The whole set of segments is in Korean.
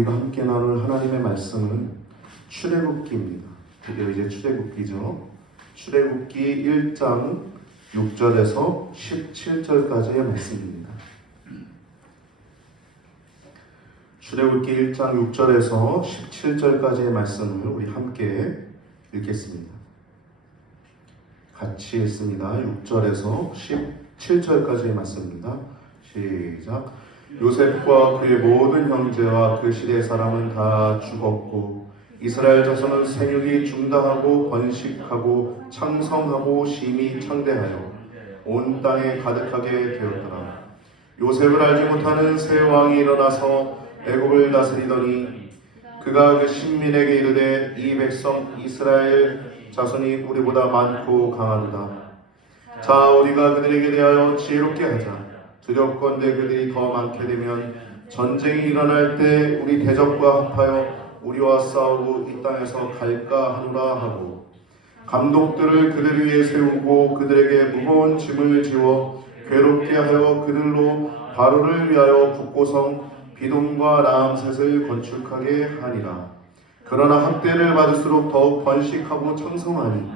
우리가 함께 나눌 하나님의 말씀은 출애굽기입니다. 드디어 이제 출애굽기죠. 출애굽기 1장 6절에서 17절까지의 말씀입니다. 출애굽기 1장 6절에서 17절까지의 말씀을 우리 함께 읽겠습니다. 같이 읽습니다. 6절에서 17절까지의 말씀입니다. 시작. 요셉과 그의 모든 형제와 그 시대 사람은 다 죽었고 이스라엘 자손은 생육이 중다하고 번식하고 창성하고 심히 창대하여 온 땅에 가득하게 되었더라. 요셉을 알지 못하는 새 왕이 일어나서 애굽을 다스리더니 그가 그 신민에게 이르되 이 백성 이스라엘 자손이 우리보다 많고 강하도다. 자, 우리가 그들에게 대하여 지혜롭게 하자. 두렵건대 그들이 더 많게 되면 전쟁이 일어날 때 우리 대적과 합하여 우리와 싸우고 이 땅에서 갈까 하노라 하고 감독들을 그들 위에 세우고 그들에게 무거운 짐을 지워 괴롭게 하여 그들로 바로를 위하여 북고성 비돔과 라암셋을 건축하게 하니라. 그러나 학대를 받을수록 더욱 번식하고 창성하니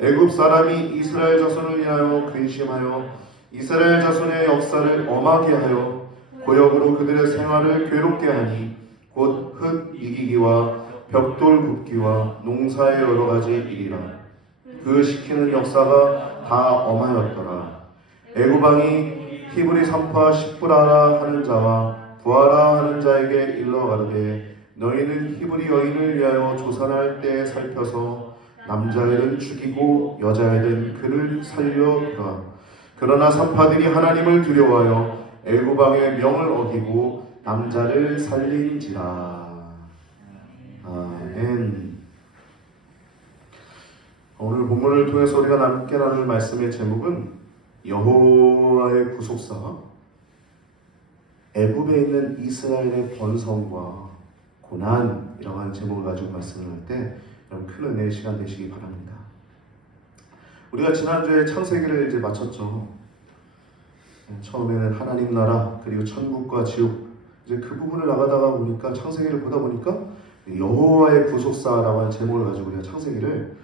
애굽 사람이 이스라엘 자손을 인하여 근심하여 이스라엘 자손의 역사를 엄하게 하여 고역으로 그들의 생활을 괴롭게 하니 곧 흙 이기기와 벽돌 굽기와 농사의 여러 가지 일이라. 그 시키는 역사가 다 엄하였더라. 애굽 왕이 히브리 산파 십부라라 하는 자와 부하라 하는 자에게 일러 가르되 너희는 히브리 여인을 위하여 조산할 때 살펴서 남자애는 죽이고 여자애는 그를 살려두라. 그러나 산파들이 하나님을 두려워하여 애굽 왕의 명을 어기고 남자를 살린지라. 아멘. 오늘 본문을 통해서 우리가 함께 나눌 말씀의 제목은 여호와의 구속사, 애굽에 있는 이스라엘의 번성과 고난이라고 하는 제목을 가지고 말씀을 할 때 여러분 큰 은혜의 시간 되시기 바랍니다. 우리가 지난주에 창세기를 이제 마쳤죠. 처음에는 하나님 나라 그리고 천국과 지옥 이제 그 부분을 나가다가 보니까 창세기를 보다 보니까 여호와의 구속사라고 하는 제목을 가지고 우리가 창세기를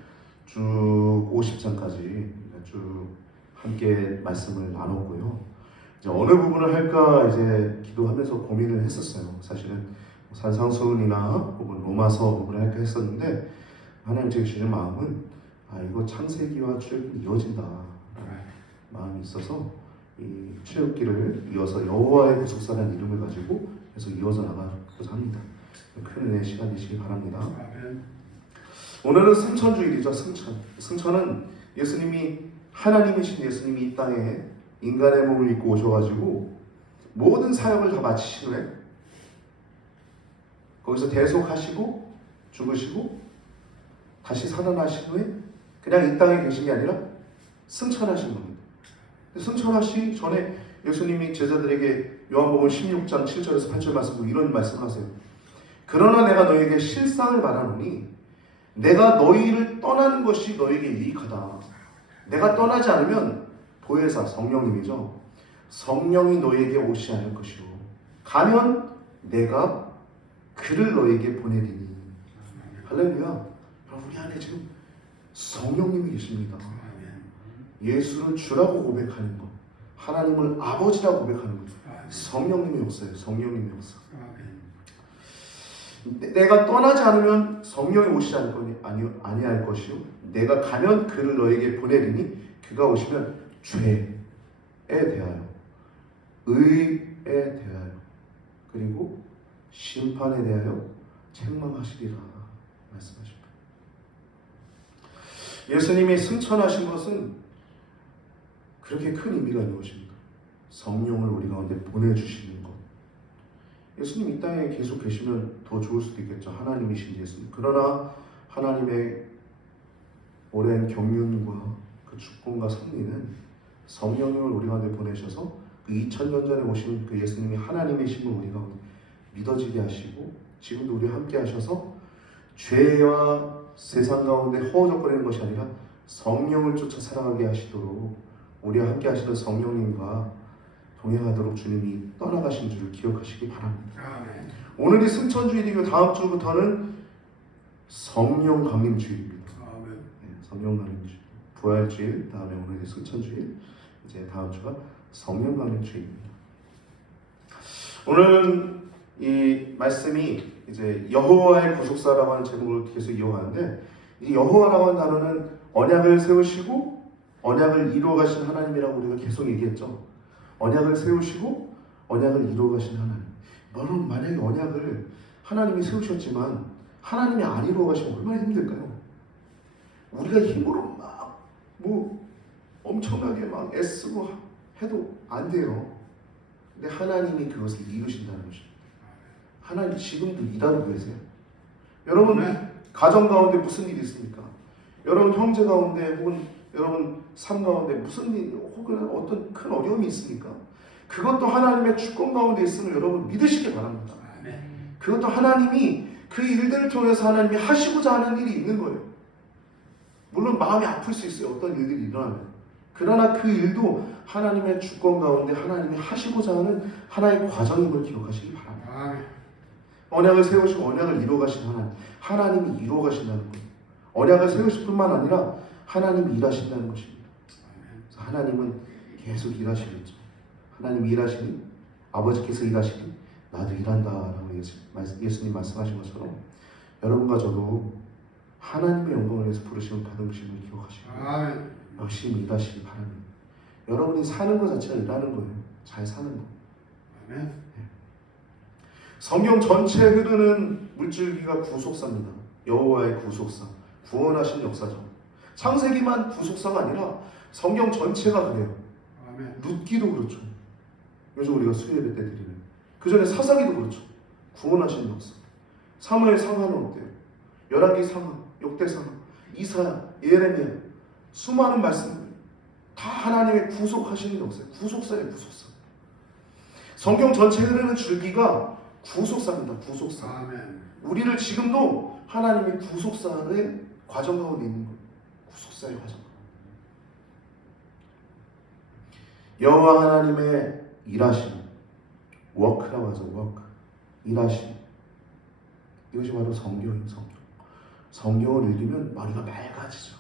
쭉 50장까지 쭉 함께 말씀을 나눴고요. 이제 어느 부분을 할까 이제 기도하면서 고민을 했었어요. 사실은 산상수훈이나 혹은 로마서 부분을 할까 했었는데 하나님 제게 주신 마음은 이거 창세기와 출애굽이 이어진다 마음이 있어서 이 출애굽기를 이어서 여호와의 구속사라는 이름을 가지고 해서 이어서 나가고자 합니다. 큰 은혜의 시간 되시기 바랍니다. 오늘은 승천주일이죠. 승천은 예수님이 하나님이신 예수님이 이 땅에 인간의 몸을 입고 오셔가지고 모든 사역을 다 마치신 후에 거기서 대속하시고 죽으시고 다시 살아나신 후에 그냥 이 땅에 계신 게 아니라 승천하신 겁니다. 승천하시 전에 예수님이 제자들에게 요한복음 16장 7절에서 8절 말씀으로 이런 말씀을 하세요. 그러나 내가 너희에게 실상을 말하노니 내가 너희를 떠나는 것이 너희에게 유익하다. 내가 떠나지 않으면 보혜사 성령님이죠. 성령이 너희에게 오시 않을 것이요 가면 내가 그를 너희에게 보내리니. 할렐루야. 우리 안에 지금 성령님이 계십니다. 예수를 주라고 고백하는 것, 하나님을 아버지라고 고백하는 것, 성령님의 역사예요. 성령님의 역사. 내가 떠나지 않으면 성령이 오시지 아니할 것이요 내가 가면 그를 너에게 보내리니 그가 오시면 죄에 대하여 의에 대하여 그리고 심판에 대하여 책망하시리라 말씀하십니다. 예수님이 승천하신 것은 그렇게 큰 의미가 있는 것입니다. 성령을 우리 가운데 보내주시는 것. 예수님 이 땅에 계속 계시면 더 좋을 수도 있겠죠. 하나님이신 예수님. 그러나 하나님의 오랜 경륜과 그 주권과 섭리는 성령님을 우리 가운데 보내셔서 그 2000년 전에 오신 그 예수님이 하나님이심을 우리 가운데 믿어지게 하시고 지금도 우리와 함께 하셔서 죄와 세상 가운데 허우적거리는 것이 아니라 성령을 쫓아 살아가게 하시도록 우리와 함께 하시는 성령님과 동행하도록 주님이 떠나가신 줄을 기억하시기 바랍니다. 아멘. 오늘이 승천주일이고 다음 주부터는 성령 강림주일입니다. 아멘. 네, 성령 강림주일, 부활주일, 다음에 오늘이 승천주일, 이제 다음 주가 성령 강림주일입니다. 오늘은 이 말씀이 이제 여호와의 구속사라고 하는 제목을 계속 이어가는데, 이 여호와라고 하는 단어는 언약을 세우시고 언약을 이루어가신 하나님이라고 우리가 계속 얘기했죠. 언약을 세우시고 언약을 이루어가신 하나님. 여러분, 만약에 언약을 하나님이 세우셨지만 하나님이 안 이루어가시면 얼마나 힘들까요? 우리가 힘으로 막 뭐 엄청나게 막 애쓰고 해도 안 돼요. 근데 하나님이 그것을 이루신다는 것입니다. 하나님 지금도 일하고 계세요. 여러분, 가정 가운데 무슨 일이 있습니까? 여러분 형제 가운데 혹은 여러분 삶 가운데 무슨 일 혹은 어떤 큰 어려움이 있습니까? 그것도 하나님의 주권 가운데 있음을 여러분 믿으시기 바랍니다. 그것도 하나님이 그 일들을 통해서 하나님이 하시고자 하는 일이 있는 거예요. 물론 마음이 아플 수 있어요. 어떤 일들이 일어나면. 그러나 그 일도 하나님의 주권 가운데 하나님이 하시고자 하는 하나의 과정임을 기억하시기 바랍니다. 언약을 세우시고 언약을 이루어가신 하나님이 이루어가신다는 거예요. 언약을 세우실 뿐만 아니라 하나님이 일하신다는 것입니다. 그래서 하나님은 계속 일하시겠죠. 하나님이 일하시니 아버지께서 일하시니 나도 일한다라고 예수님 말씀하신 것처럼 여러분과 저도 하나님의 영광을 위해서 부르심을 받은 것임을 기억하시고 열심히 일하시기 바랍니다. 여러분이 사는 것 자체가 일하는 거예요. 잘 사는 거. 성경 전체에 흐르는 물줄기가 구속사입니다. 여호와의 구속사, 구원하신 역사죠. 창세기만 구속사가 아니라 성경 전체가 그래요. 룻기도 그렇죠. 요즘 우리가 수요예배 때 드리는. 그 전에 사사기도 그렇죠. 구원하신 역사. 사무엘 상하는 어때요? 열왕기 상하, 역대 상하, 이사야, 예레미야, 수많은 말씀들 다 하나님의 구속하시는 역사예요. 구속사예요, 구속사. 성경 전체에 흐르는 줄기가 구속사입니다. 구속사. 아멘. 우리를 지금도 하나님의 구속사의 과정 가운데 있는 거예요. 구속사의 과정. 여호와 하나님의 일하심, 워크라고 하죠. 워크. 일하심. 이것이 바로 성경이에요. 성경. 성경을 읽으면 머리가 맑아지죠.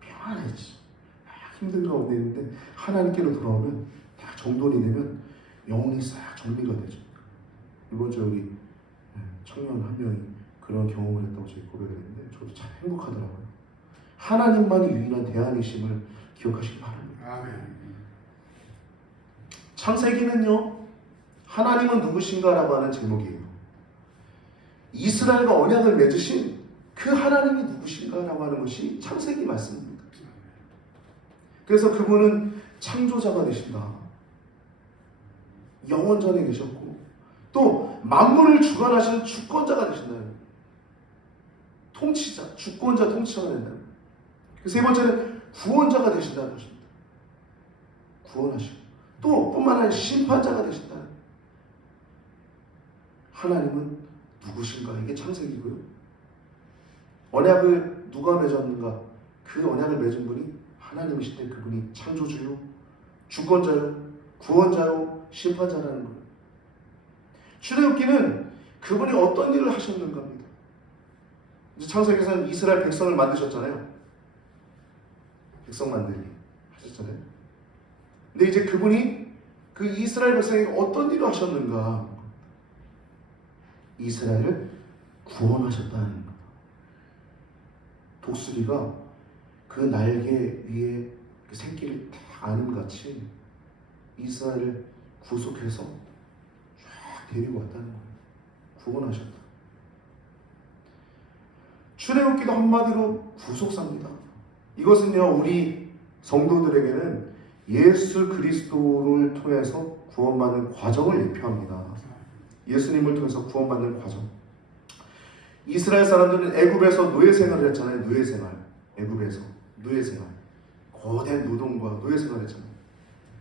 평안해지죠. 힘든 가운데 있는데 하나님께로 돌아오면 다 정돈이 되면 영혼이 싹 정리가 되죠. 이번 주에 우리 청년 한 명이 그런 경험을 했다고 저희 고백을 했는데 저도 참 행복하더라고요. 하나님만이 유일한 대안이심을 기억하시기 바랍니다. 아멘. 창세기는요, 하나님은 누구신가라고 하는 제목이에요. 이스라엘과 언약을 맺으신 그 하나님이 누구신가라고 하는 것이 창세기 말씀입니다. 그래서 그분은 창조자가 되신다. 영원전에 계셨고 또 만물을 주관하시는 주권자가 되신다는 거예요. 통치자, 주권자, 통치자가 된다는 거예요. 그 세 번째는 구원자가 되신다는 것입니다. 구원하시고 또 뿐만 아니라 심판자가 되신다는 거예요. 하나님은 누구신가? 이게 창세기고요. 언약을 누가 맺었는가? 그 언약을 맺은 분이 하나님이신데 그분이 창조주요, 주권자요, 구원자요, 심판자라는 거예요. 출애굽기는 그분이 어떤 일을 하셨는가 합니다. 이제 창세기에서는 이스라엘 백성을 만드셨잖아요. 백성 만들기 하셨잖아요. 근데 이제 그분이 그 이스라엘 백성에게 어떤 일을 하셨는가? 이스라엘을 구원하셨다는 겁니다. 독수리가 그 날개 위에 그 새끼를 딱 안음 같이 이스라엘을 구속해서 쫙 데리고 왔다는 거예요. 구원하셨다. 출애굽기도 한마디로 구속사입니다. 이것은요, 우리 성도들에게는 예수 그리스도를 통해서 구원받는 과정을 예표합니다. 예수님을 통해서 구원받는 과정. 이스라엘 사람들은 애굽에서 노예 생활을 했잖아요. 노예 생활. 애굽에서 노예 생활. 거대한 노동과 노예 생활을 했잖아요.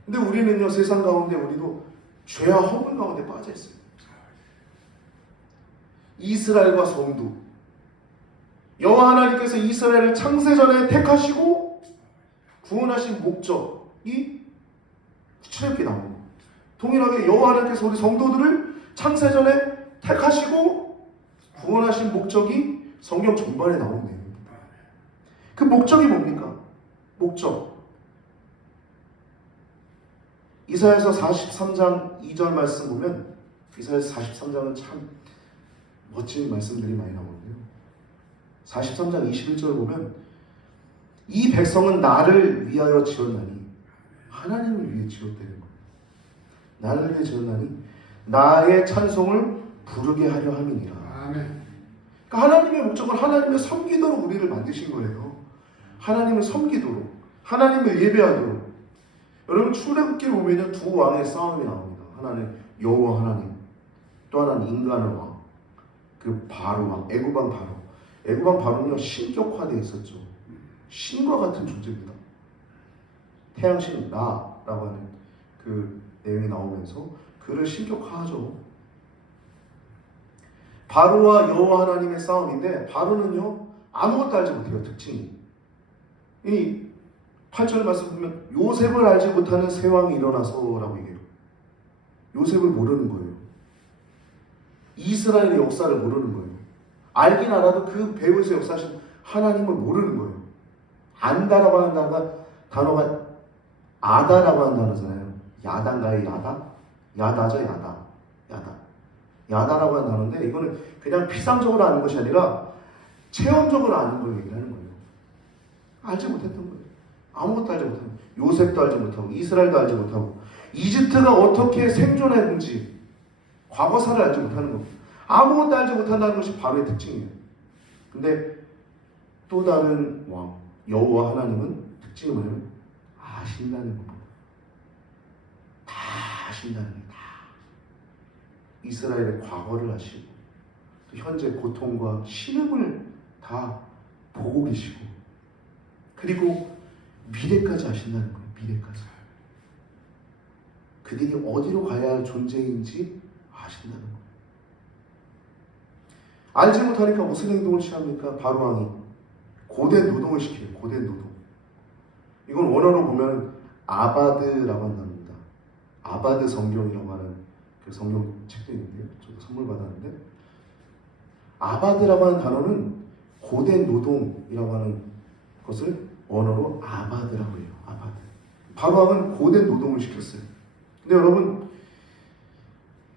근데 우리는요, 세상 가운데 우리도 죄와 허물 가운데 빠져 있어요. 이스라엘과 성도. 여호와 하나님께서 이스라엘을 창세전에 택하시고 구원하신 목적이 출애굽기에 나옵니다. 동일하게 여호와 하나님께서 우리 성도들을 창세전에 택하시고 구원하신 목적이 성경 전반에 나오는 내용입니다. 그 목적이 뭡니까? 목적. 이사야서 43장 2절 말씀 보면 이사야서 43장은 참 멋진 말씀들이 많이 나오는데요. 43장 21절 보면 이 백성은 나를 위하여 지었나니 하나님을 위해 지었다는 거예요. 나를 위해 지었나니 나의 찬송을 부르게 하려 함이니라. 아멘. 그러니까 하나님의 목적은 하나님을 섬기도록 우리를 만드신 거예요. 하나님을 섬기도록, 하나님을 예배하도록. 여러분 출애굽기를 보면 두 왕의 싸움이 나옵니다. 하나는 여호와 하나님, 또 하나는 인간의 왕, 그 바로 왕, 애굽왕 바로. 애굽왕 바로는요 신격화되어 있었죠. 신과 같은 존재입니다. 태양신 라라고 하는 그 내용이 나오면서 그를 신격화하죠. 바로와 여호와 하나님의 싸움인데 바로는요 아무것도 알지 못해요. 특징이 이 8절 말씀 보면 요셉을 알지 못하는 새 왕이 일어나서라고 얘기해요. 요셉을 모르는 거예요. 이스라엘의 역사를 모르는 거예요. 알긴 알아도 그 배후에서 역사하신 하나님을 모르는 거예요. 안다라고 하는 단어가 아다라고 하는 단어잖아요. 야단가의 야다? 야다죠, 야다. 야다라고 하는 단어인데 이거는 그냥 피상적으로 아는 것이 아니라 체험적으로 아는 걸 얘기하는 거예요. 알지 못했던 거예요. 아무것도 알지 못하고 요셉도 알지 못하고 이스라엘도 알지 못하고 이집트가 어떻게 생존했는지 과거사를 알지 못하는 겁니다. 아무것도 알지 못한다는 것이 바로의 특징이에요. 근데 또 다른 왕 여호와 하나님은 특징이 뭐냐면 아신다는 겁니다. 다 아신다는 거예요. 다. 이스라엘의 과거를 아시고 또 현재 고통과 신음을 다 보고 계시고 그리고 미래까지 아신다는 거예요. 미래까지. 그들이 어디로 가야 할 존재인지 아신다는 거예요. 알지 못하니까 무슨 행동을 취합니까? 바로왕이 고된 노동을 시켜요. 고된 노동. 이건 원어로 보면 아바드라고 한답니다. 아바드 성경이라고 하는 그 성경 책도 있는데요. 저도 선물 받았는데 아바드라고 하는 단어는 고된 노동이라고 하는 것을 원어로 아바드라고 해요. 아바드. 바로왕은 고된 노동을 시켰어요. 근데 여러분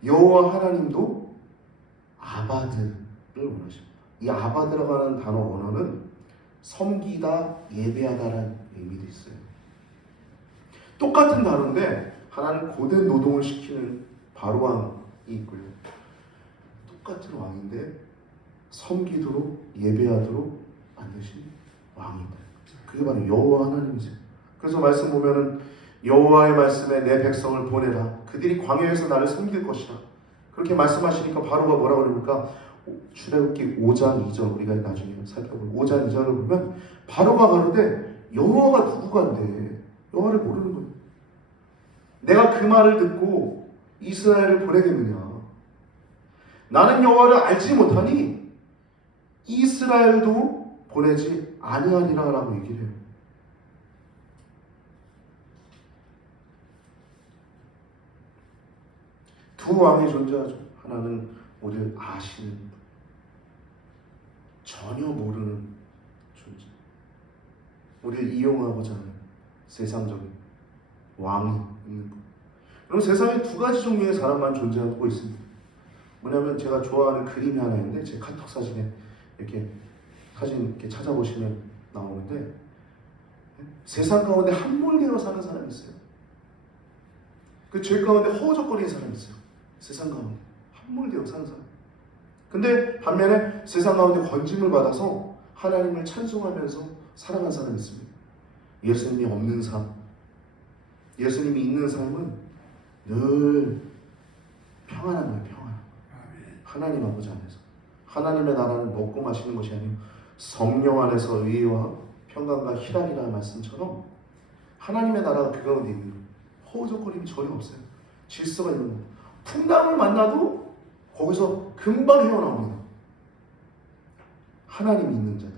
여호와 하나님도 아바드를 원하십니다. 이 아바드라고 하는 단어 원어는 섬기다, 예배하다라는 의미도 있어요. 똑같은 단어인데 하나는 고된 노동을 시키는 바로왕이 있고요. 똑같은 왕인데 섬기도록 예배하도록 만드신 왕입니다. 그게 바로 여호와 하나님이세요. 그래서 말씀 보면은 여호와의 말씀에 내 백성을 보내라. 그들이 광야에서 나를 섬길 것이라. 그렇게 말씀하시니까 바로가 뭐라고 그럽니까? 출애굽기 5장 2절 우리가 나중에 살펴볼 5장 2절을 보면 바로가 가로되 여호와가 누구간데 여호와를 모르는 거예요. 내가 그 말을 듣고 이스라엘을 보내겠느냐? 나는 여호와를 알지 못하니 이스라엘도 보내지 아니하리라라고 얘기를 해요. 두 왕이 존재하죠. 하나는 우리를 아시는 분, 전혀 모르는 존재. 우리를 이용하고자 하는 세상적인 왕이 있는 분. 그럼 세상에 두 가지 종류의 사람만 존재하고 있습니다. 뭐냐면 제가 좋아하는 그림이 하나 있는데 제 카톡 사진에 이렇게 사진 이렇게 찾아보시면 나오는데 세상 가운데 함몰되어 사는 사람이 있어요. 그 죄 가운데 허우적거리는 사람이 있어요. 세상 가운데 함몰되어 사는 사람. 근데 반면에 세상 가운데 건짐을 받아서 하나님을 찬송하면서 살아간 사람이 있습니다. 예수님이 없는 삶, 예수님이 있는 삶은 늘 평안한 거예요. 평안. 하나님 아버지 안에서 하나님의 나라는 먹고 마시는 것이 아니고 성령 안에서 의와 평강과 희락이라는 말씀처럼 하나님의 나라가 그 가운데 있는 거예요. 허우적거림이 전혀 없어요. 질서가 있는 거예요. 풍랑을 만나도 거기서 금방 헤어나옵니다. 하나님이 있는 자들.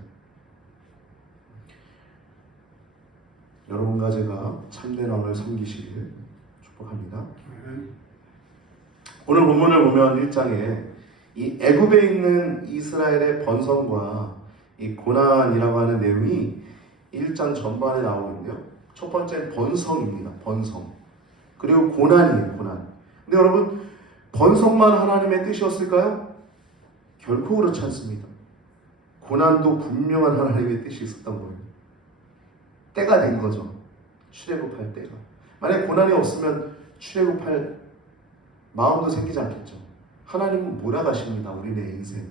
여러분과 제가 참된 왕을 섬기시기를 축복합니다. 오늘 본문을 보면 1장에 이 애굽에 있는 이스라엘의 번성과 이 고난이라고 하는 내용이 1장 전반에 나오는데요. 첫 번째는 번성입니다. 번성. 그리고 고난이에요. 고난. 근데 여러분, 번성만 하나님의 뜻이었을까요? 결코 그렇지 않습니다. 고난도 분명한 하나님의 뜻이 있었던 거예요. 때가 된 거죠. 출애굽할 때가. 만약 고난이 없으면 출애굽할 마음도 생기지 않겠죠. 하나님은 몰아가십니다. 우리의 인생을.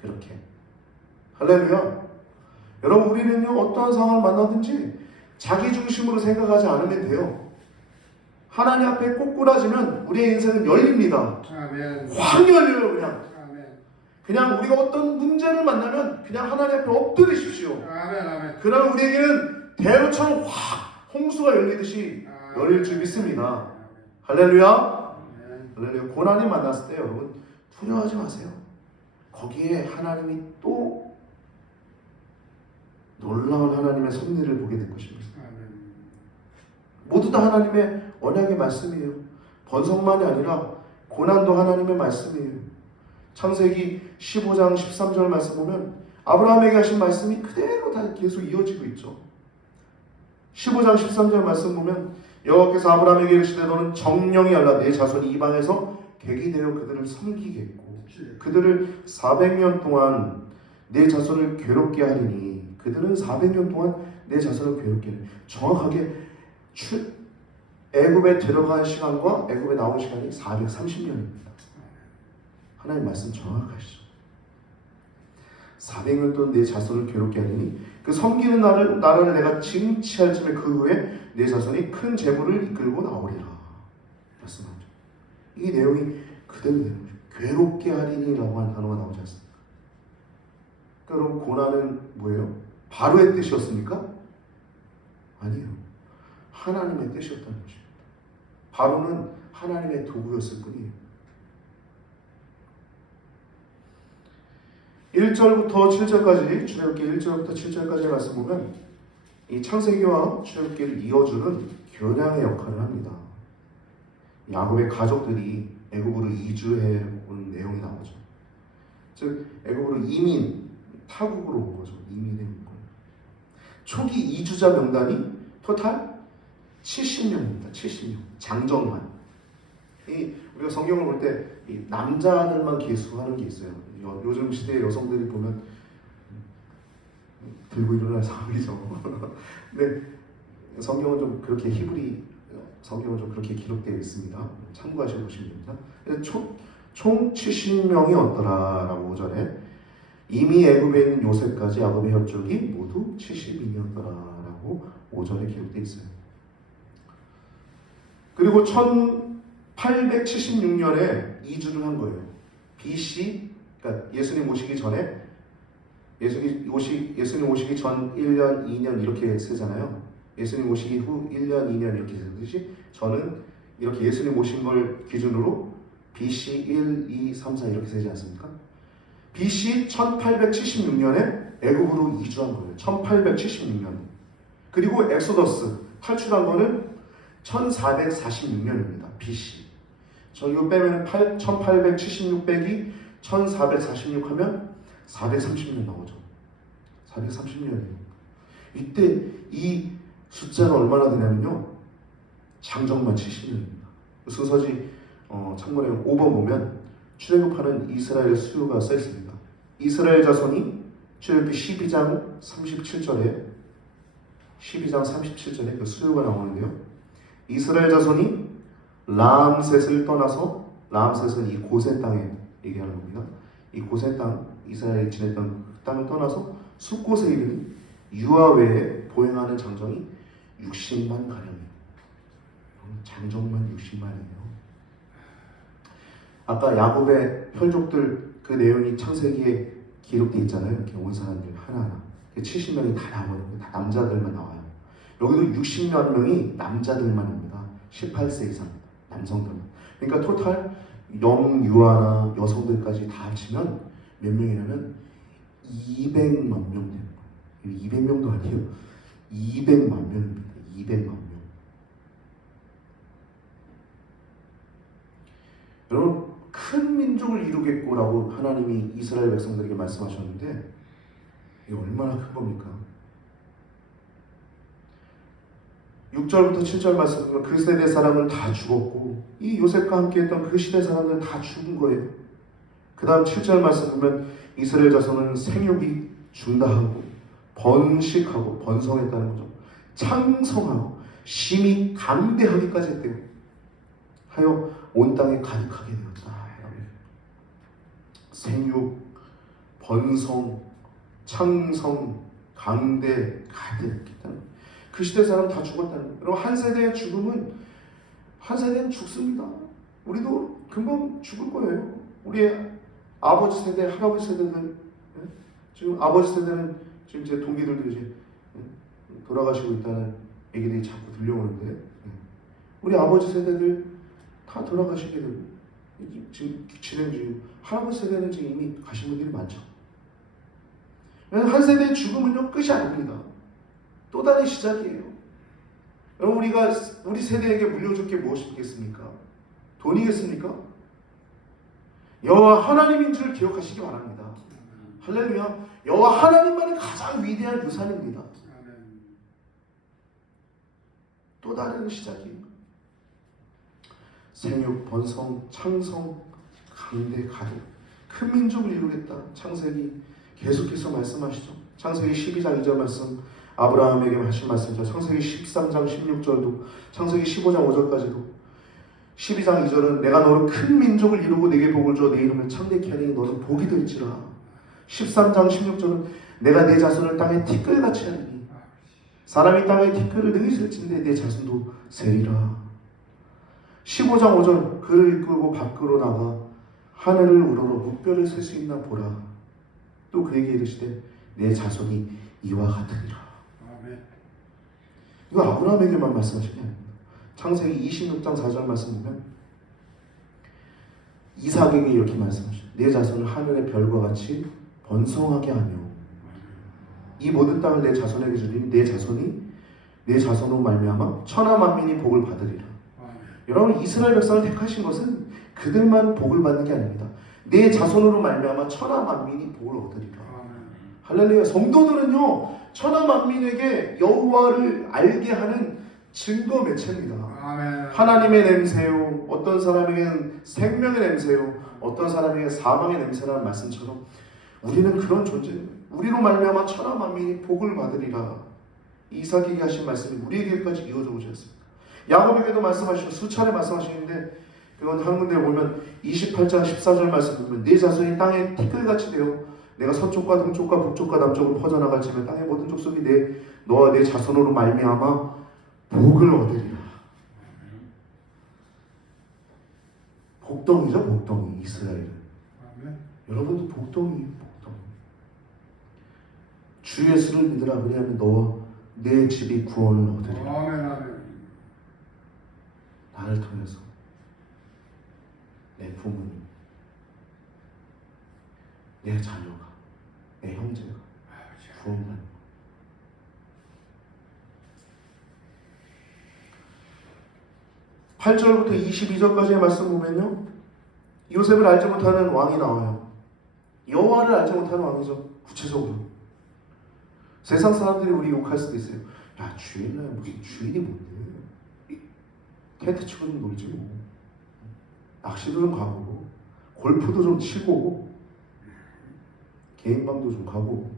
그렇게. 할렐루야. 여러분, 우리는요, 어떠한 상황을 만나든지 자기 중심으로 생각하지 않으면 돼요. 하나님 앞에 꼬꾸라지면 우리의 인생은 열립니다. 아멘. 확 열려요. 그냥. 아멘. 그냥 우리가 어떤 문제를 만나면 그냥 하나님 앞에 엎드리십시오. 아멘. 아멘. 그러면 우리에게는 대로처럼 확 홍수가 열리듯이 열릴 줄 믿습니다. 할렐루야. 할렐루야. 고난이 만났을 때 여러분 두려워하지 마세요. 거기에 하나님이 또 놀라운 하나님의 섭리를 보게 될 것입니다. 모두 다 하나님의 언약의 말씀이에요. 번성만이 아니라 고난도 하나님의 말씀이에요. 창세기 15장 13절 말씀 보면 아브라함에게 하신 말씀이 그대로 다 계속 이어지고 있죠. 15장 13절 말씀 보면 여호와께서 아브라함에게 이르시되 너는 정령이 알라 내 자손이 이방에서 객이 되어 그들을 섬기겠고 그들을 400년 동안 내 자손을 괴롭게 하리니 그들은 400년 동안 내 자손을 괴롭게 하리니 정확하게 애굽에 들어간 시간과 애굽에 나온 시간이 430년입니다. 하나님 말씀 정확하시죠. 400년 동안 내 자손을 괴롭게 하리니 그 섬기는 나라를 내가 징치할 즈음에 그 후에 내 자손이 큰 재물을 이끌고 나오리라 말씀하죠. 이 내용이 그대로 되는 거죠. 괴롭게 하리니라고 하는 단어가 나오지 않습니까? 그러니까 여러분 고난은 뭐예요? 바로의 뜻이었습니까? 아니에요. 하나님의 뜻이었던 것입니다. 바로는 하나님의 도구였을 뿐이에요. 1절부터 7절까지 출애굽기 1절부터 7절까지의 말씀 보면 이 창세기와 출애굽기를 이어주는 겨냥의 역할을 합니다. 야곱의 가족들이 애굽으로 이주해 온 내용이 나오죠. 즉 애굽으로 이민, 타국으로 온 거죠. 이민해 온 거예요. 초기 이주자 명단이 토탈 70명입니다. 70명. 장정만. 우리가 성경을 볼 때 남자들만 계수하는 게 있어요. 요즘 시대의 여성들이 보면 들고 일어날 상황이죠. 근데 성경은 좀 그렇게 히브리 성경은 좀 그렇게 기록되어 있습니다. 참고하시고 보시면 됩니다. 총 70명이었더라라고 5절에 이미 애굽에 있는 요셉까지 야곱의 혈족이 모두 70인이었더라라고 5절에 기록되어 있어요. 그리고 1876년에 이주를 한 거예요. BC, 그러니까 예수님 오시기 전에 예수님 오시기 전 1년, 2년 이렇게 세잖아요. 예수님 오시기 후 1년, 2년 이렇게 세듯이 저는 이렇게 예수님 오신 걸 기준으로 BC 1, 2, 3, 4 이렇게 세지 않습니까? BC 1876년에 애굽으로 이주한 거예요. 1876년. 그리고 엑소더스 탈출한 거는 1446년입니다. BC. 저 이거 빼면 1876 빼기 1446 하면 430년 나오죠. 430년이에요. 이때 이 숫자가 얼마나 되냐면요. 장정만 70년입니다. 순서지 참고로 5번 보면 출애굽하는 이스라엘 수요가 써 있습니다. 이스라엘 자손이 출애굽기 12장 37절에 그 수요가 나오는데요. 이스라엘 자손이 람셋을 떠나서 람셋은 이 고센 땅에 얘기하는 겁니다. 이 고센 땅 이스라엘이 지냈던 그 땅을 떠나서 숫곳에 이르니 유아외에 보행하는 장정이 60만 가량이에요. 장정만 60만이에요. 아까 야곱의 혈족들 그 내용이 창세기에 기록되어 있잖아요. 이렇게 온 사람들 하나하나 70명이 다 나와요. 다 남자들만 나와요. 여기도 60만 명이 남자들만입니다. 18세 이상 남성들만. 그러니까 토탈 영유아나 여성들까지 다 합치면 몇 명이냐면 200만 명 되는 거예요. 200명도 아니에요. 200만 명입니다. 200만 명. 여러분, 큰 민족을 이루겠고라고 하나님이 이스라엘 백성들에게 말씀하셨는데 이게 얼마나 큰 겁니까? 6절부터 7절 말씀 보면 그 세대 사람은 다 죽었고 이 요셉과 함께 했던 그 시대 사람들은 다 죽은 거예요. 그 다음 7절 말씀 보면 이스라엘 자손은 생육이 중다하고 번식하고 번성했다는 거죠. 창성하고 심히 강대하기까지 했대요. 하여 온 땅에 가득하게 되었다. 생육, 번성, 창성, 강대, 가득했다는 그 시대 사람 다 죽었다는 거예요. 여러분, 한 세대의 죽음은 한 세대는 죽습니다. 우리도 금방 죽을 거예요. 우리의 아버지 세대, 할아버지 세대들, 지금 아버지 세대는 지금 제 동기들도 이제 돌아가시고 있다는 얘기들이 자꾸 들려오는데, 우리 아버지 세대들 다 돌아가시게 되고 지금 진행 중. 할아버지 세대는 지금 이미 가신 분들이 많죠. 한 세대의 죽음은요 끝이 아닙니다. 또 다른 시작이에요. 여러분, 우리 세대에게 물려줄 게 무엇이겠습니까? 돈이겠습니까? 여호와 하나님인 줄 기억하시기 바랍니다. 할렐루야. 여호와 하나님만이 가장 위대한 유산입니다. 또 다른 시작이에요. 생육, 번성, 창성, 강대, 가득, 큰 민족을 이루겠다. 창세기 계속해서 말씀하시죠. 창세기 12장 2절 말씀, 아브라함에게 하신 말씀이죠. 창세기 13장 16절도, 창세기 15장 5절까지도. 12장 2절은 내가 너를 큰 민족을 이루고 내게 복을 줘 내 이름을 창대케 하니 너는 복이 될지라. 13장 16절은 내가 내 자손을 땅에 티끌같이 하리니 사람이 땅에 티끌을 능히 실진데 내 자손도 세리라. 15장 5절 그를 이끌고 밖으로 나가 하늘을 우러러 묵별을 셀 수 있나 보라. 또 그에게 이르시되 내 자손이 이와 같으리라. 아멘. 이거 아브라함에게만 말씀하신 게 아닙니다. 창세기 26장 4절 말씀 보면 이삭에게 이렇게 말씀하시죠. 내 자손을 하늘의 별과 같이 번성하게 하며 이 모든 땅을 내 자손에게 주리니 내 자손이 내 자손으로 말미암아 천하 만민이 복을 받으리라. 여러분, 이스라엘 백성을 택하신 것은 그들만 복을 받는 게 아닙니다. 내 자손으로 말미암아 천하 만민이 복을 얻으리라. 할렐루야. 성도들은요 천하 만민에게 여호와를 알게 하는 증거 매체입니다. 하나님의 냄새요, 어떤 사람에게는 생명의 냄새요, 어떤 사람에게는 사망의 냄새라는 말씀처럼 우리는 그런 존재예요. 우리로 말미암아 천하 만민이 복을 받으리라. 이삭에게 하신 말씀이 우리에게까지 이어져 오지 않습니까? 야곱에게도 말씀하시고 수차례 말씀하시는데 그건 한 군데 보면 28장 14절 말씀 보면 네 자손이 땅에 티끌같이 되어 내가 서쪽과 동쪽과 북쪽과 남쪽으로 퍼져나갈지면 땅의 모든 족속이 너와 내 자손으로 말미암아 복을 얻으리라. 복덩이죠, 복덩이. 이스라엘은 여러분도 복덩이에요, 복덩이. 주 예수를 믿으라 그리하면 너와 내 집이 구원을 얻으리라. 나를 통해서 내 부모님, 내 자녀가, 내 형제가 구원받는 8절부터 22절까지의 말씀 보면요, 요셉을 알지 못하는 왕이 나와요. 여호와를 알지 못하는 왕이죠. 구체적으로 세상 사람들이 우리 욕할 수도 있어요. 야, 주인은 무슨 주인이 뭔데? 텐트 치고 좀 놀지 뭐. 낚시도 좀 가고 골프도 좀 치고 개인방도 좀 가고.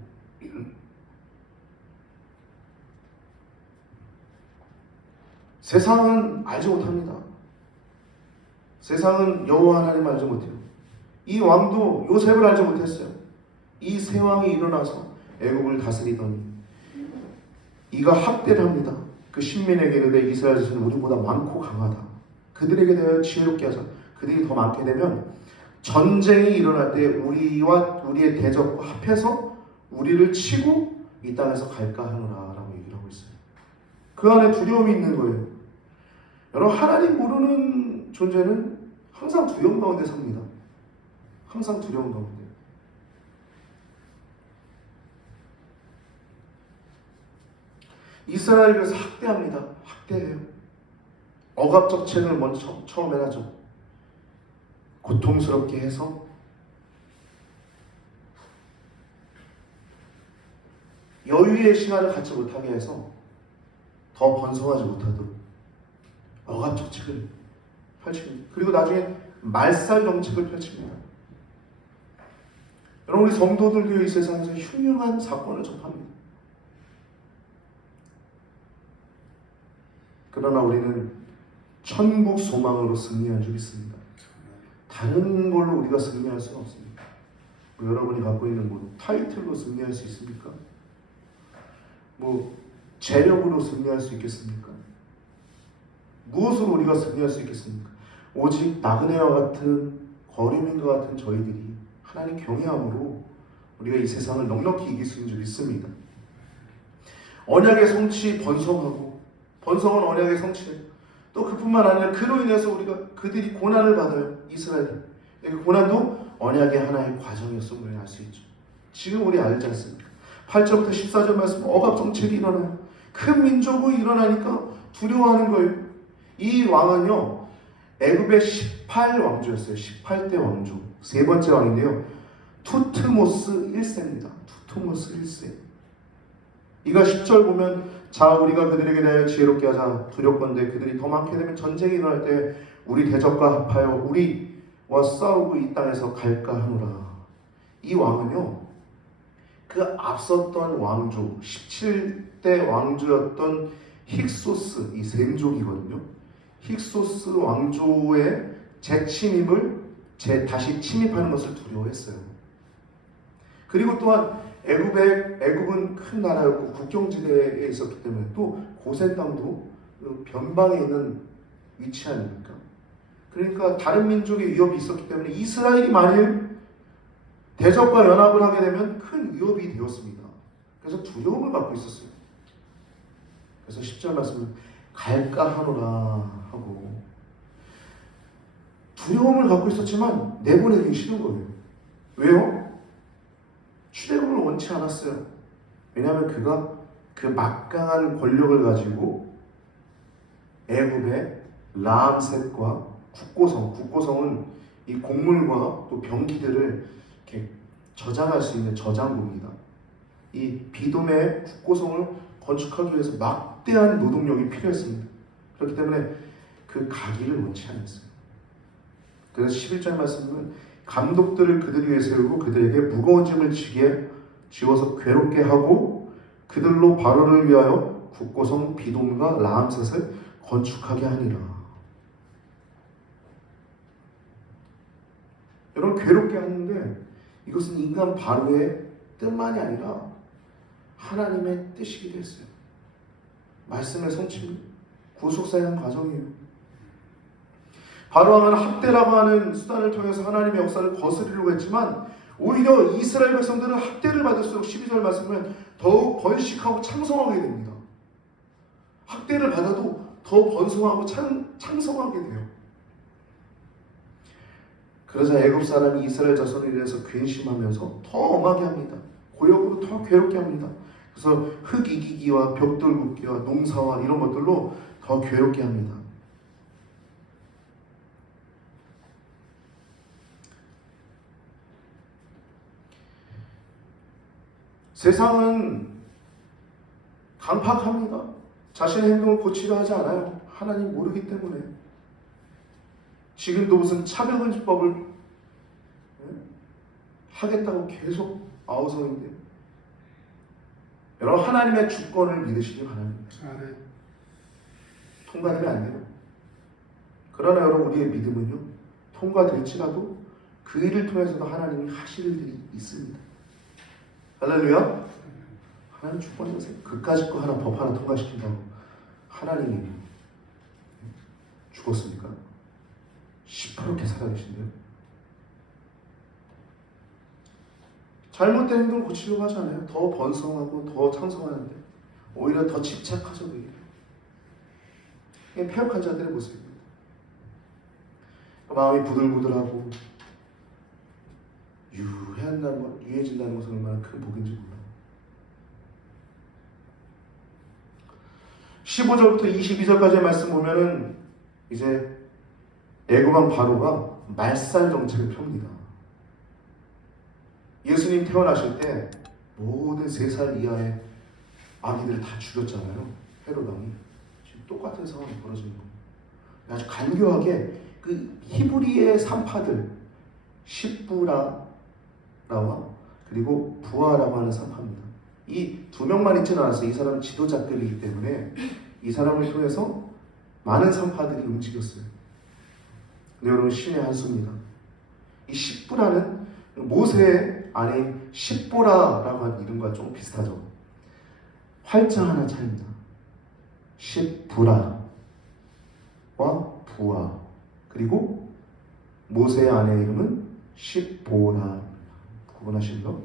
세상은 알지 못합니다. 세상은 여호와 하나님을 알지 못해요. 이 왕도 요셉을 알지 못했어요. 이 세 왕이 일어나서 애국을 다스리더니 이가 학대를 합니다. 그 신민에게 이르되 이스라엘 자손은 우리보다 많고 강하다. 그들에게 대하여 지혜롭게 하자. 그들이 더 많게 되면 전쟁이 일어날 때 우리와 우리의 대적과 합해서 우리를 치고 이 땅에서 갈까 하노라 라고 얘기를 하고 있어요. 그 안에 두려움이 있는 거예요. 여러분, 하나님 모르는 존재는 항상 두려움 가운데 삽니다. 항상 두려움 가운데. 이스라엘을 그래서 학대합니다. 학대해요. 억압적 책을 먼저 처음에 하죠. 고통스럽게 해서 여유의 시간을 갖지 못하게 해서 더 번성하지 못하도록 억압 정책을 펼칩니다. 그리고 나중에 말살 정책을 펼칩니다. 여러분, 우리 성도들도 이 세상에서 흉흉한 사건을 접합니다. 그러나 우리는 천국 소망으로 승리한 줄 믿습니다. 다른 걸로 우리가 승리할 수는 없습니다. 여러분이 갖고 있는 타이틀로 승리할 수 있습니까? 재력으로 승리할 수 있겠습니까? 무엇으로 우리가 승리할 수 있겠습니까? 오직 나그네와 같은 거류민과 같은 저희들이 하나님 경외함으로 우리가 이 세상을 넉넉히 이길 수 있는 줄 믿습니다. 언약의 성취 번성하고, 번성은 언약의 성취예요. 또 그뿐만 아니라 그로 인해서 그들이 고난을 받아요. 이스라엘이. 그 고난도 언약의 하나의 과정이었음을 알 수 있죠. 지금 우리 알지 않습니까? 8절부터 14절 말씀, 억압 정책이 일어나요. 큰 민족이 일어나니까 두려워하는 거예요. 이 왕은요, 애굽의 18왕조였어요. 18대 왕조. 세 번째 왕인데요. 투트모스 1세입니다. 투트모스 1세. 이가 10절 보면, 자, 우리가 그들에게 대하여 지혜롭게 하자. 두렵건대 그들이 더 많게 되면 전쟁이 일어날 때 우리 대적과 합하여 우리와 싸우고 이 땅에서 갈까 하노라. 이 왕은요, 그 앞섰던 왕조, 17대 왕조였던 힉소스, 이 셈족이거든요. 힉소스 왕조의 재침입을 다시 침입하는 것을 두려워했어요. 그리고 또한 애굽은 큰 나라였고 국경지대에 있었기 때문에 또 고센 땅도 변방에 있는 위치 아닙니까? 그러니까 다른 민족의 위협이 있었기 때문에 이스라엘이 만일 대적과 연합을 하게 되면 큰 위협이 되었습니다. 그래서 두려움을 갖고 있었어요. 그래서 10절 말씀은 갈까 하노라 하고, 두려움을 갖고 있었지만 내보내기 싫은 거예요. 왜요? 출애굽을 원치 않았어요. 왜냐하면 그가 그 막강한 권력을 가지고 애굽의 라암셋과 국고성은 이 곡물과 또 병기들을 이렇게 저장할 수 있는 저장고입니다. 이 비돔의 국고성을 건축하기 위해서 막대한 노동력이 필요했습니다. 그렇기 때문에 그 가기를 원치 않았어요. 그래서 11절 말씀은 감독들을 그들 위에 세우고 그들에게 무거운 짐을 지워서 괴롭게 하고 그들로 바로를 위하여 국고성 비돔과 라암셋을 건축하게 하니라. 여러분, 괴롭게 하는데 이것은 인간 바로의 뜻만이 아니라 하나님의 뜻이기도 했어요. 말씀의 성취, 구속사의 한 과정이에요. 바로왕은 학대라고 하는 수단을 통해서 하나님의 역사를 거스르려고 했지만 오히려 이스라엘 백성들은 학대를 받을수록 12절 말씀은 더욱 번식하고 창성하게 됩니다. 학대를 받아도 더 번성하고 창성하게 돼요. 그러자 애굽 사람이 이스라엘 자손에 대해서 근심하면서 더 엄하게 합니다. 고역으로 더 괴롭게 합니다. 그래서 흙 이기기와 벽돌 굽기와 농사와 이런 것들로 더 괴롭게 합니다. 세상은 강팍합니다. 자신의 행동을 고치려 하지 않아요. 하나님 모르기 때문에. 지금도 무슨 차별금지법을 하겠다고 계속 아우성인데, 여러분, 하나님의 주권을 믿으시기 바랍니다. 통과되면 안 돼요. 그러나 여러분, 우리의 믿음은요, 통과될지라도 그 일을 통해서도 하나님이 하실 일이 있습니다. 할렐루야. 하나님 주권이세요. 그까짓 거 하나 법 하나 통과시킨다고 하나님이 죽었습니까? 시퍼렇게 살아계신데요. 잘못된 행동을 고치려고 하지 않아요. 더 번성하고 더 창성하는데 오히려 더 집착하죠. 그게 폐역한 자들의 모습입니다. 마음이 부들부들하고 유해진다는 것은 얼마나 큰 복인지 몰라요. 15절부터 22절까지의 말씀 보면은 이제 애굽왕 바로가 말살 정책을 펴니다. 예수님 태어나실 때 모든 3살 이하의 아기들을 다 죽였잖아요. 헤롯 왕이. 지금 똑같은 상황이 벌어지는 거예요. 아주 간교하게 그 히브리의 산파들 십부라와 그리고 부하라고 하는 산파입니다. 이 2명만 있지는 않았어요. 이 사람은 지도자급이기 때문에 이 사람을 통해서 많은 산파들이 움직였어요. 근데 여러분, 신의 한 수입니다. 이 십부라는 모세의 아내인 십보라라고 하는 이름과 좀 비슷하죠. 활자 하나 차이입니다. 십부라와 부하, 그리고 모세의 아내의 이름은 십보라. 구분하시죠?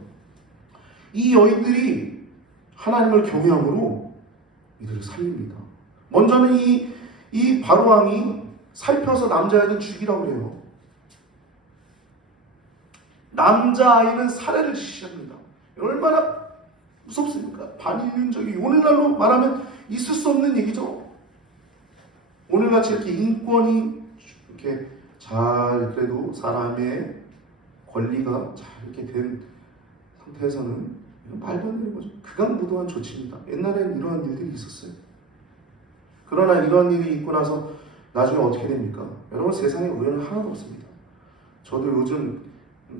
이 여인들이 하나님을 경외함으로 이들을 살립니다. 먼저는 이 바로왕이 살펴서 남자아이는 죽이라고 해요. 남자아이는 살해를 지시합니다. 얼마나 무섭습니까? 반인륜적이 오늘날로 말하면 있을 수 없는 얘기죠. 오늘같이 이렇게 인권이 이렇게 잘, 그래도 사람의 권리가 잘 이렇게 된 상태에서는 말도 안 되는 거죠. 극악무도한 조치입니다. 옛날에는 이러한 일들이 있었어요. 그러나 이런 일이 있고 나서 나중에 어떻게 됩니까? 여러분, 세상에 우연은 하나도 없습니다. 저도 요즘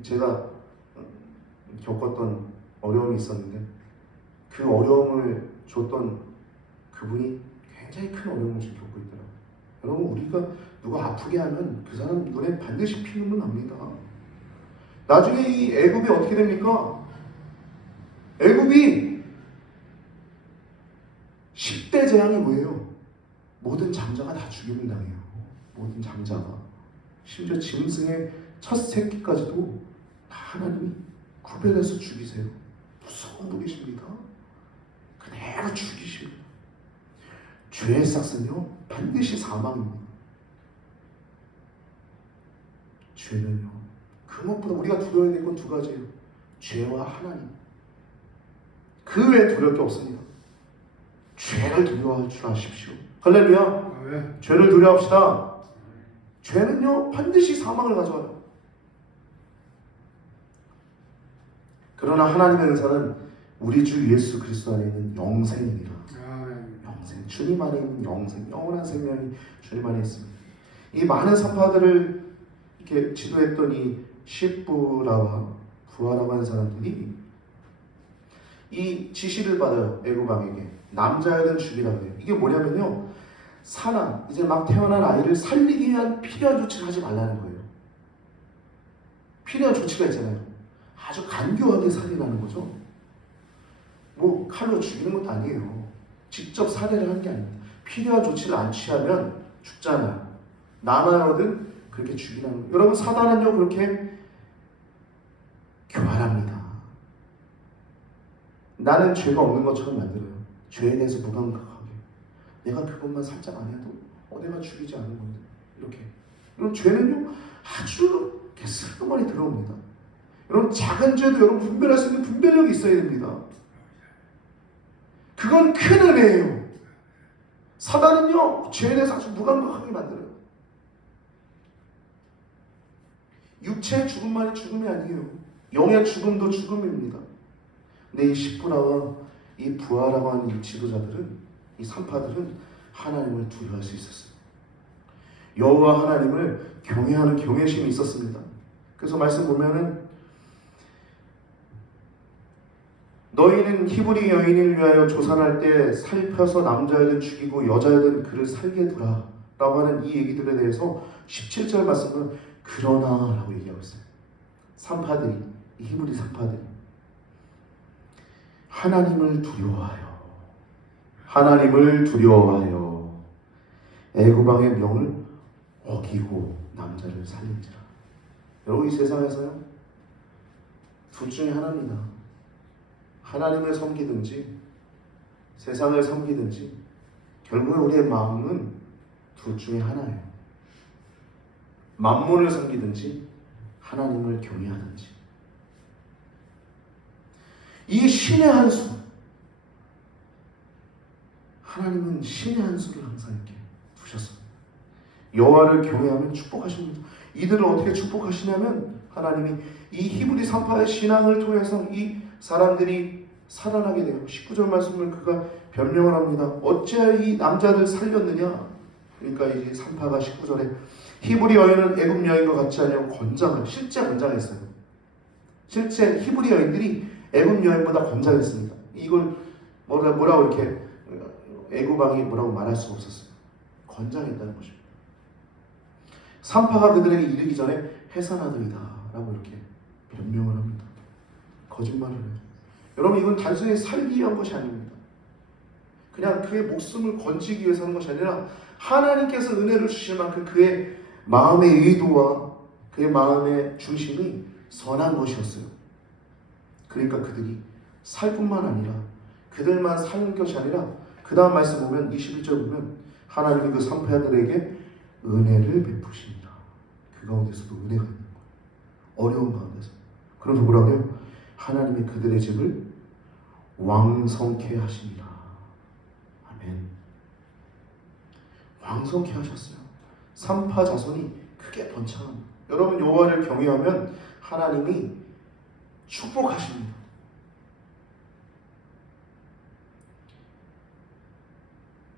제가 겪었던 어려움이 있었는데 그 어려움을 줬던 그분이 굉장히 큰 어려움을 지금 겪고 있더라고요. 여러분, 우리가 누가 아프게 하면 그 사람 눈에 반드시 피눈물 납니다. 나중에 이 애굽이 어떻게 됩니까? 애굽이 10대 재앙이 뭐예요? 모든 장자가 다 죽임을 당해요. 모든 장자가. 심지어 짐승의 첫 새끼까지도 다 하나님이 구별해서 죽이세요. 무서운 분이십니다. 그대로 죽이십니다. 죄의 삭은요 반드시 사망입니다. 죄는요, 그것보다 우리가 두려워야 될 건 2가지예요. 죄와 하나님. 그 외에 두려울 게 없습니다. 죄를 두려워할 줄 아십시오. 할렐루야. 죄를 두려워합시다. 죄는요 반드시 사망을 가져와요. 그러나 하나님의 은사는 우리 주 예수 그리스도 안에 있는 영생입니다. 영생, 주님 안에 있는 영생, 영원한 생명이 주님 안에 있습니다. 이 많은 산파들을 이렇게 지도했던 이 십부라와 부하라고 하는 사람들이 이 지시를 받아요. 애굽 왕에게 남자애는 죽이라고 해요. 이게 뭐냐면요, 사람, 이제 막 태어난 아이를 살리기 위한 필요한 조치를 하지 말라는 거예요. 필요한 조치가 있잖아요. 아주 간교하게 살인하는 거죠. 뭐 칼로 죽이는 것도 아니에요. 직접 살해를 하는 게 아닙니다. 필요한 조치를 안 취하면 죽잖아요. 남아여든 그렇게 죽이라는 거예요. 여러분, 사단은요 그렇게 교활합니다. 나는 죄가 없는 것처럼 만들어요. 죄에 대해서 무감각하게. 내가 그것만 살짝 안 해도 내가 죽이지 않은 건데 이렇게. 여러분, 죄는요 아주 이렇게 슬그머니 들어옵니다. 여러분, 작은 죄도 여러분 분별할 수 있는 분별력이 있어야 됩니다. 그건 큰 은혜예요. 사단은요 죄에 대해서 아주 무감각하게 만들어요. 육체의 죽음만이 죽음이 아니에요. 영의 죽음도 죽음입니다. 근데 이 십부라와 이 부하라고 하는 이 지도자들은, 이 산파들은 하나님을 두려워할 수 있었어요. 여호와 하나님을 경외하는 경외심이 있었습니다. 그래서 말씀 보면은 너희는 히브리 여인을 위하여 조산할 때 살펴서 남자애든 죽이고 여자애든 그를 살게 두라 라고 하는 이 얘기들에 대해서 17절 말씀은 그러나 라고 얘기하고 있어요. 산파들이, 이 히브리 산파들이 하나님을 두려워하여 애굽 왕의 명을 어기고 남자를 살린지라. 여러분, 이 세상에서요 둘 중에 하나입니다. 하나님을 섬기든지 세상을 섬기든지 결국에 우리의 마음은 둘 중에 하나예요. 만몬을 섬기든지 하나님을 경외하든지. 이 신의 한 수, 하나님은 신의 한 수를 항상 이렇게 두셨습니다. 여호와를 경외하면 축복하십니다. 이들을 어떻게 축복하시냐면 하나님이 이 히브리 산파의 신앙을 통해서 이 사람들이 살아나게 돼요. 19절 말씀을 그가 변명을 합니다. 어찌하여 이 남자들 살렸느냐? 그러니까 이제 산파가 19절에 히브리 여인은 애굽 여인과 같지 않냐고 실제 권장했어요. 실제 히브리 여인들이 애굽 여인보다 권장했습니다. 이걸 뭐라고 이렇게 애굽 왕이 뭐라고 말할 수가 없었어요. 권장했다는 것입니다. 산파가 그들에게 이르기 전에 해산하더이다 라고 이렇게 변명을 합니다. 거짓말을 해요. 여러분, 이건 단순히 살기 위한 것이 아닙니다. 그냥 그의 목숨을 건지기 위해서 하는 것이 아니라 하나님께서 은혜를 주실 만큼 그의 마음의 의도와 그의 마음의 중심이 선한 것이었어요. 그러니까 그들이 살 뿐만 아니라 그들만 사는 것이 아니라 그 다음 말씀 보면 21절 보면 하나님이 그 산파들에게 은혜를 베푸십니다. 그 가운데서도 은혜가 있는 거예요. 어려운 가운데서. 그러면서 뭐라고 해요? 하나님이 그들의 집을 왕성케 하십니다. 아멘. 왕성케 하셨어요. 산파 자손이 크게 번창합니다. 여러분, 여호와를 경외하면 하나님이 축복하십니다.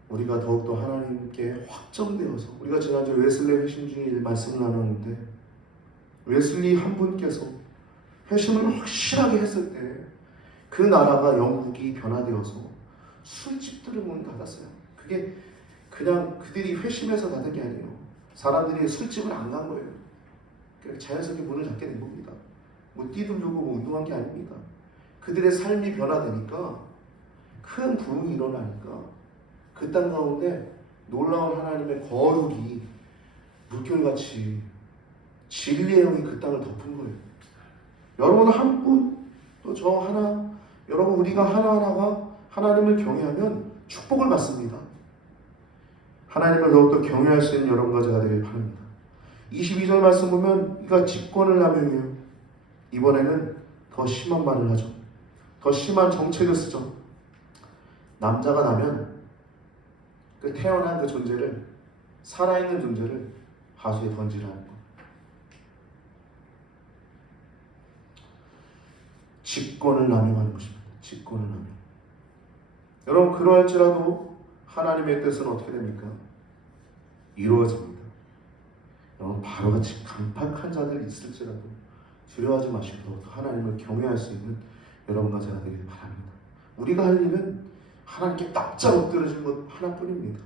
우리가 더욱더 하나님께 확정되어서, 우리가 지난주 웨슬리 회심 중에 말씀을 나눴는데 웨슬리 한 분께서 회심을 확실하게 했을 때 그 나라가 영국이 변화되어서 술집들을 문 닫았어요. 그게 그냥 그들이 회심해서 닫은 게 아니에요. 사람들이 술집을 안 간 거예요. 자연스럽게 문을 닫게 된 겁니다. 뭐 뛰들려고 뭐 운동한 게 아닙니다. 그들의 삶이 변화되니까, 큰 부흥이 일어나니까 그 땅 가운데 놀라운 하나님의 거룩이 물결같이 진리의 영이 그 땅을 덮은 거예요. 여러분 한 분, 또 저 하나, 여러분 우리가 하나하나가 하나님을 경외하면 축복을 받습니다. 하나님을 더욱더 경외할 수 있는 여러분과 제가 되길 바랍니다. 22절 말씀 보면 이가 직권을 남용해요. 이번에는 더 심한 말을 하죠. 더 심한 정책을 쓰죠. 남자가 나면 그 태어난 그 존재를, 살아있는 존재를 하수에 던지라는 것. 직권을 남용하는 것입니다. 직권을 남용. 여러분, 그러할지라도 하나님의 뜻은 어떻게 됩니까? 이루어집니다. 여러분, 바로같이 강팍한 자들이 있을지라도 두려워하지 마시고 하나님을 경외할 수 있는 여러분과 제가 되길 바랍니다. 우리가 할 일은 하나님께 납작 엎드려진 것 하나뿐입니다.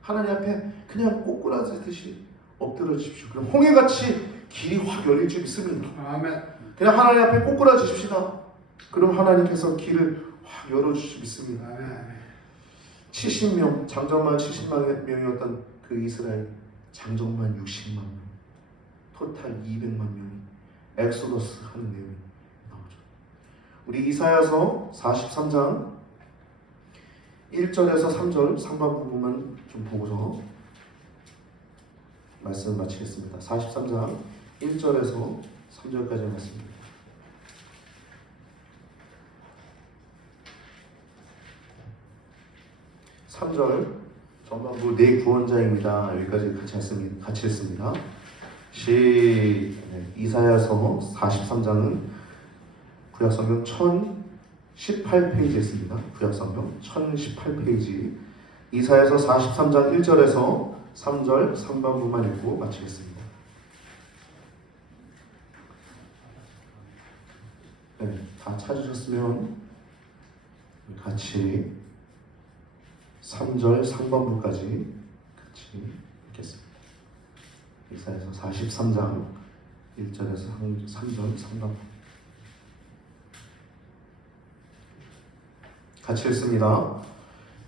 하나님 앞에 그냥 꼬꾸라지듯이 엎드려주십시오. 그럼 홍해같이 길이 확 열릴 줄 믿습니다. 아멘. 그냥 하나님 앞에 꼬꾸라지십시다. 그럼 하나님께서 길을 확 열어주실 줄 믿습니다. 아멘. 70명, 장정만 70만 명이었던 그 이스라엘, 장정만 60만 명, 토탈 200만 명이 엑소더스 하는 내용이 나오죠. 우리 이사야서 43장 1절에서 3절 상반 부분만 좀 보고서 말씀 마치겠습니다. 43장 1절에서 3절까지 말씀입니다. 3절 전반부 내 구원자입니다. 여기까지 같이 했습니다. 이사야서 43장은 구약성경 1018페이지에 있습니다. 구약성경 1018페이지. 이사야서 43장 1절에서 3절 상반부만 읽고 마치겠습니다. 네, 다 찾으셨으면 같이 3절 상반부까지 같이 읽겠습니다. 이사야서 43장 1절에서 3절 상반부 같이 읽습니다.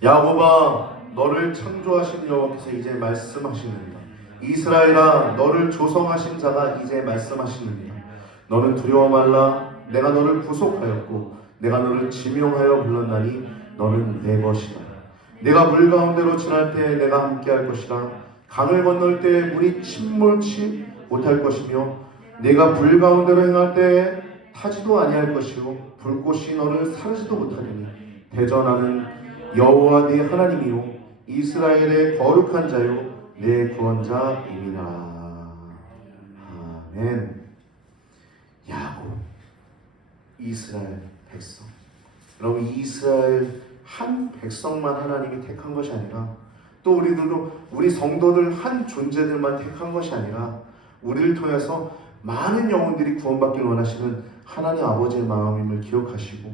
야곱아, 너를 창조하신 여호와께서 이제 말씀하시느니라. 이스라엘아, 너를 조성하신 자가 이제 말씀하시느니라. 너는 두려워 말라. 내가 너를 구속하였고 내가 너를 지명하여 불렀나니 너는 내 것이다. 내가 물 가운데로 지날 때 내가 함께할 것이라. 강을 건널 때 물이 침몰치 못할 것이며 내가 불 가운데로 행할 때 타지도 아니할 것이요 불꽃이 너를 사르지도 못하리니 대전하는 여호와 네 하나님이요 이스라엘의 거룩한 자요 내 구원자임이라. 아멘. 야곱, 이스라엘 백성. 여러분, 이스라엘 한 백성만 하나님이 택한 것이 아니라 또 우리들도 우리 성도들 한 존재들만 택한 것이 아니라 우리를 통해서 많은 영혼들이 구원받길 원하시는 하나님 아버지의 마음임을 기억하시고,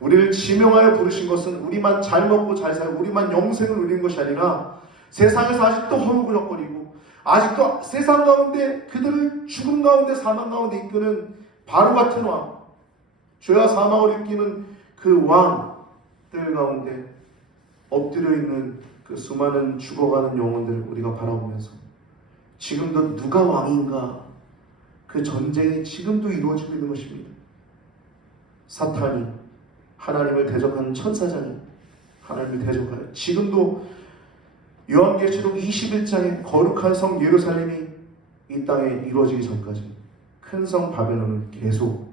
우리를 지명하여 부르신 것은 우리만 잘 먹고 잘 살고 우리만 영생을 누리는 것이 아니라 세상에서 아직도 허무그럭거리고 아직도 세상 가운데 그들을 죽음 가운데 사망 가운데 이끄는 바로 같은 왕, 죄와 사망을 이끄는 그 왕들 가운데 엎드려 있는 그 수많은 죽어가는 영혼들을 우리가 바라보면서 지금도 누가 왕인가, 그 전쟁이 지금도 이루어지고 있는 것입니다. 사탄이 하나님을 대적하는 천사장이 하나님을 대적하여 지금도 요한계시록 21장에 거룩한 성 예루살렘이 이 땅에 이루어지기 전까지 큰 성 바벨론은 계속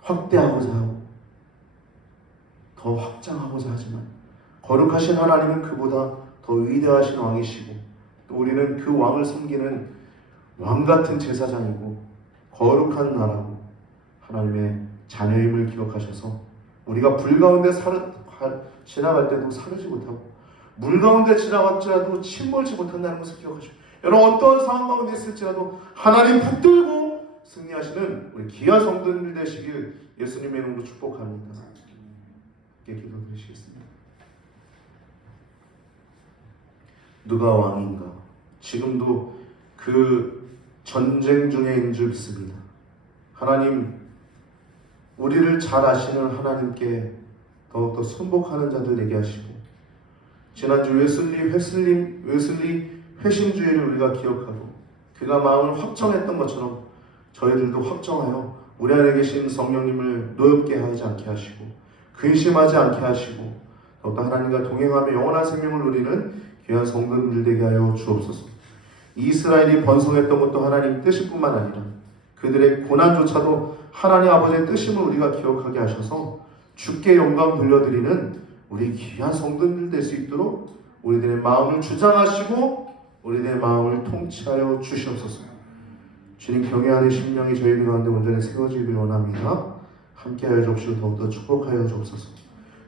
확대하고자 하고 더 확장하고자 하지만 거룩하신 하나님은 그보다 더 위대하신 왕이시고 또 우리는 그 왕을 섬기는 왕같은 제사장이고 거룩한 나라고 하나님의 자녀임을 기억하셔서 우리가 불 가운데 지나갈 때도 사르지 못하고 물 가운데 지나갈지라도 침몰치 못한다는 것을 기억하시고, 여러분 어떤 상황 가운데 있을지라도 하나님 붙들고 승리하시는 우리 귀한 성도들 되시길 예수님의 이름으로 축복합니다. 함께 기도드리시겠습니다. 누가 왕인가? 지금도 그 전쟁 중에인 줄 믿습니다. 하나님, 우리를 잘 아시는 하나님께 더욱더 순복하는 자들 되게 하시고, 지난주 웨슬리 회심주의를 우리가 기억하고 그가 마음을 확정했던 것처럼 저희들도 확정하여 우리 안에 계신 성령님을 노엽게 하지 않게 하시고 근심하지 않게 하시고 더욱더 하나님과 동행하며 영원한 생명을 누리는 귀한 성도들 되게 하여 주옵소서. 이스라엘이 번성했던 것도 하나님 뜻일 뿐만 아니라 그들의 고난조차도 하나님 아버지의 뜻임을 우리가 기억하게 하셔서 주께 영광 돌려드리는 우리 귀한 성도들 될 수 있도록 우리들의 마음을 주장하시고 우리들의 마음을 통치하여 주시옵소서. 주님 경외하는 심령이 저희들 가운데 온전히 세워지길 원합니다. 함께하여 주옵시고 더욱더 축복하여 주옵소서.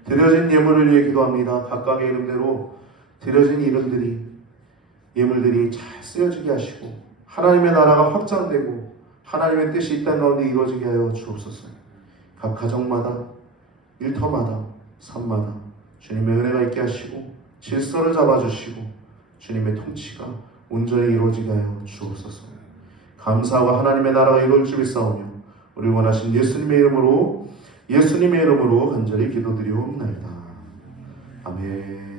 드려진 예물을 위해 기도합니다. 각각의 이름대로 드려진 예물들이 잘 쓰여지게 하시고 하나님의 나라가 확장되고 하나님의 뜻이 이 땅 가운데 이루어지게 하여 주옵소서. 각 가정마다 일터마다 삶마다 주님의 은혜가 있게 하시고 질서를 잡아주시고 주님의 통치가 온전히 이루어지게 하여 주옵소서. 감사와 하나님의 나라가 이루어질 줄 믿사오며 우리 원하신 예수님의 이름으로 간절히 기도드리옵나이다. 아멘.